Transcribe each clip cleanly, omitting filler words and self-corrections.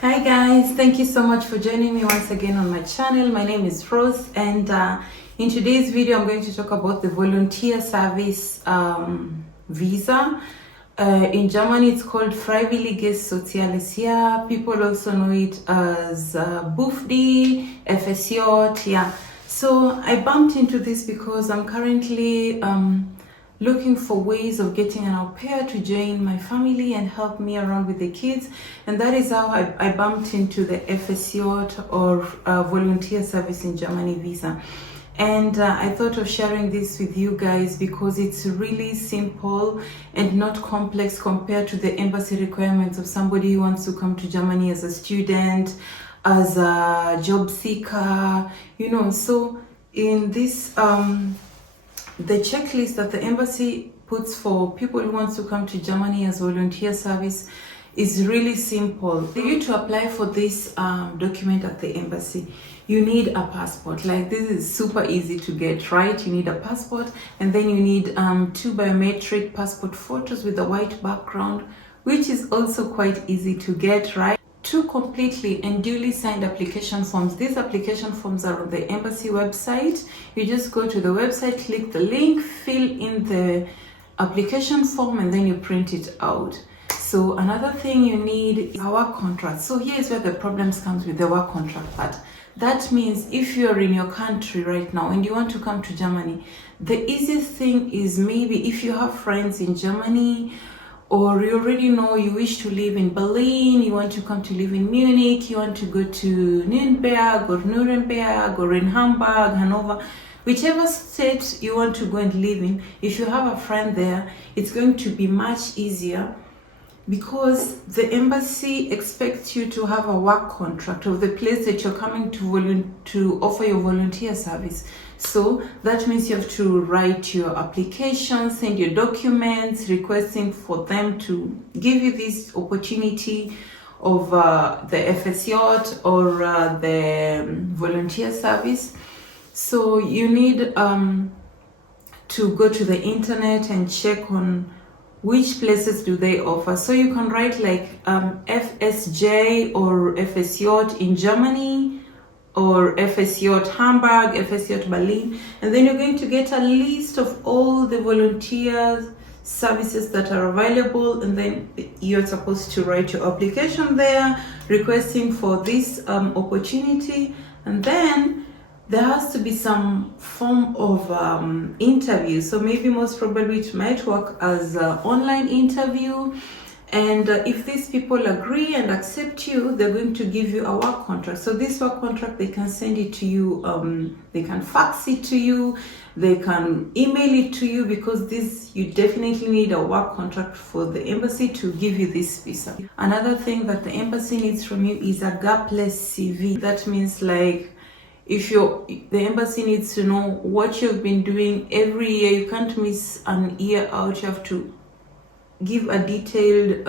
Hi guys, thank you so much for joining me once again on my channel. My name is Rose, and in today's video I'm going to talk about the volunteer service visa. In Germany it's called Freiwilliges Soziales Jahr. People also know it as BUFD, FSJ, yeah. So I bumped into this because I'm currently looking for ways of getting an au pair to join my family and help me around with the kids, and that is how I bumped into the FSJ or volunteer service in Germany visa. And I thought of sharing this with you guys because it's really simple and not complex compared to the embassy requirements of somebody who wants to come to Germany as a student, as a job seeker, you know. So in this the checklist that the embassy puts for people who want to come to Germany as volunteer service is really simple. For you to apply for this document at the embassy, you need a passport. Like, this is super easy to get, right? You need a passport, and then you need 2 biometric passport photos with a white background, which is also quite easy to get, right? 2 completely and duly signed application forms. These application forms are on the embassy website. You just go to the website, click the link, fill in the application form, and then you print it out. So another thing you need is a work contract. So here is where the problems comes with the work contract part. That means if you're in your country right now and you want to come to Germany, the easiest thing is maybe if you have friends in Germany, or you already know you wish to live in Berlin, you want to come to live in Munich, you want to go to Nuremberg or in Hamburg, Hanover, whichever state you want to go and live in, if you have a friend there, it's going to be much easier because the embassy expects you to have a work contract of the place that you're coming to offer your volunteer service. So that means you have to write your application, send your documents, requesting for them to give you this opportunity of the FSJ or the volunteer service. So you need to go to the internet and check on which places do they offer. So you can write like FSJ or FSJ in Germany, or FSJ Hamburg, FSJ Berlin, and then you're going to get a list of all the volunteer services that are available, and then you're supposed to write your application there requesting for this opportunity, and then there has to be some form of interview. So maybe most probably it might work as an online interview. And if these people agree and accept you, they're going to give you a work contract. So this work contract, they can send it to you, they can fax it to you, they can email it to you, because this, you definitely need a work contract for the embassy to give you this visa. Another thing that the embassy needs from you is a gapless CV. That means like, the embassy needs to know what you've been doing every year. You can't miss an year out. You have to give a detailed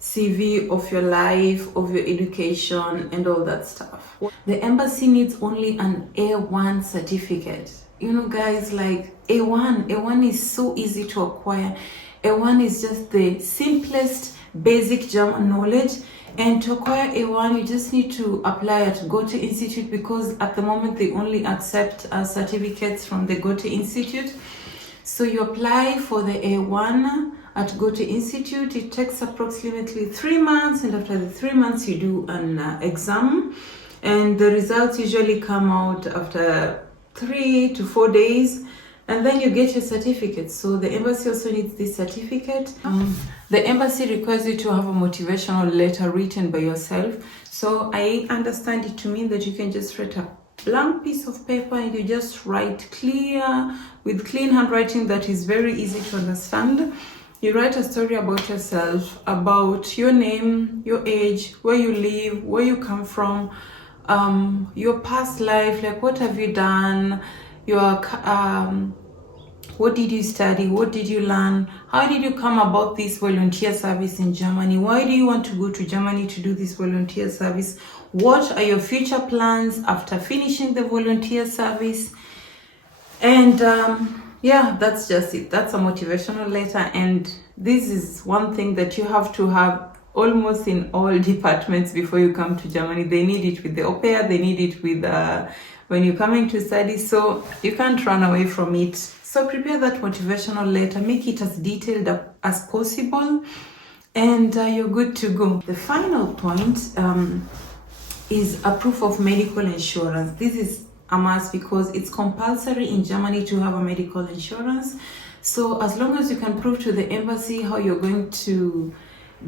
CV of your life, of your education, and all that stuff. The embassy needs only an A1 certificate. You know, guys, like A1 is so easy to acquire. A1 is just the simplest basic German knowledge. And to acquire A1, you just need to apply at Goethe Institute, because at the moment they only accept certificates from the Goethe Institute. So you apply for the A1 at Goethe Institute. It takes approximately 3 months, and after the 3 months you do an exam, and the results usually come out after 3 to 4 days, and then you get your certificate. So the embassy also needs this certificate. The embassy requires you to have a motivational letter written by yourself. So I understand it to mean that you can just write a blank piece of paper and you just write clear, with clean handwriting that is very easy to understand. You write a story about yourself, about your name, your age, where you live, where you come from, your past life, like what have you done, your what did you study, what did you learn, how did you come about this volunteer service in Germany, why do you want to go to Germany to do this volunteer service, what are your future plans after finishing the volunteer service. And yeah, that's just it. That's a motivational letter, and this is one thing that you have to have almost in all departments before you come to Germany. They need it with the au pair, they need it with when you're coming to study, so you can't run away from it. So prepare that motivational letter, make it as detailed as possible, and you're good to go. The final point is a proof of medical insurance. This is a must because it's compulsory in Germany to have a medical insurance. So as long as you can prove to the embassy how you're going to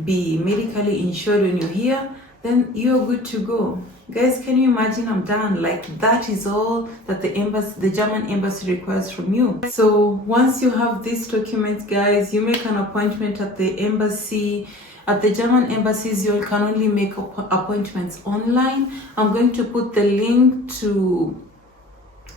be medically insured when you're here, then you're good to go. Guys, can you imagine? I'm done. Like, that is all that the German embassy requires from you. So once you have this document, guys, you make an appointment at the embassy. At the German embassies, you can only make appointments online. I'm going to put the link to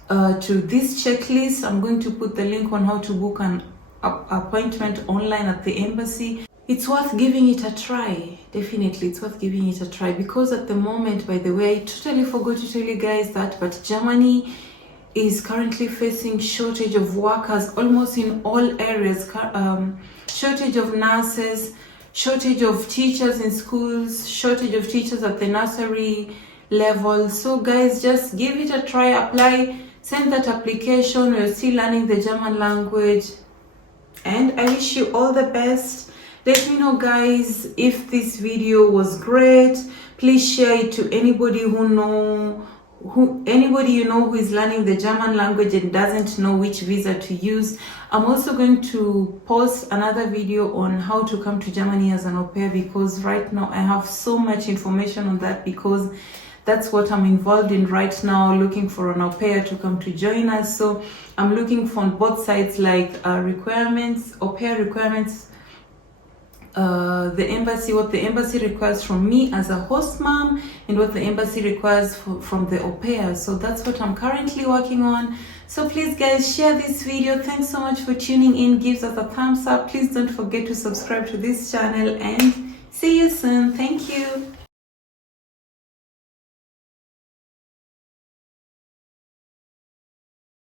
this checklist. I'm going to put the link on how to book an appointment online at the embassy. It's worth giving it a try. Definitely, it's worth giving it a try, because at the moment, by the way, I totally forgot to tell you guys that, but Germany is currently facing shortage of workers almost in all areas. Shortage of nurses, shortage of teachers in schools, shortage of teachers at the nursery level. So guys, just give it a try, apply, send that application. You're still learning the German language, and I wish you all the best. Let me know, guys, if this video was great. Please share it to anybody anybody you know who is learning the German language and doesn't know which visa to use. I'm also going to post another video on how to come to Germany as an au pair, because right now I have so much information on that, because that's what I'm involved in right now, looking for an au pair to come to join us. So I'm looking for both sides, like requirements, au pair requirements, the embassy, what the embassy requires from me as a host mom, and what the embassy requires from the au pair. So that's what I'm currently working on. So please, guys, share this video. Thanks so much for tuning in. Give us a thumbs up. Please don't forget to subscribe to this channel, and see you soon. Thank you.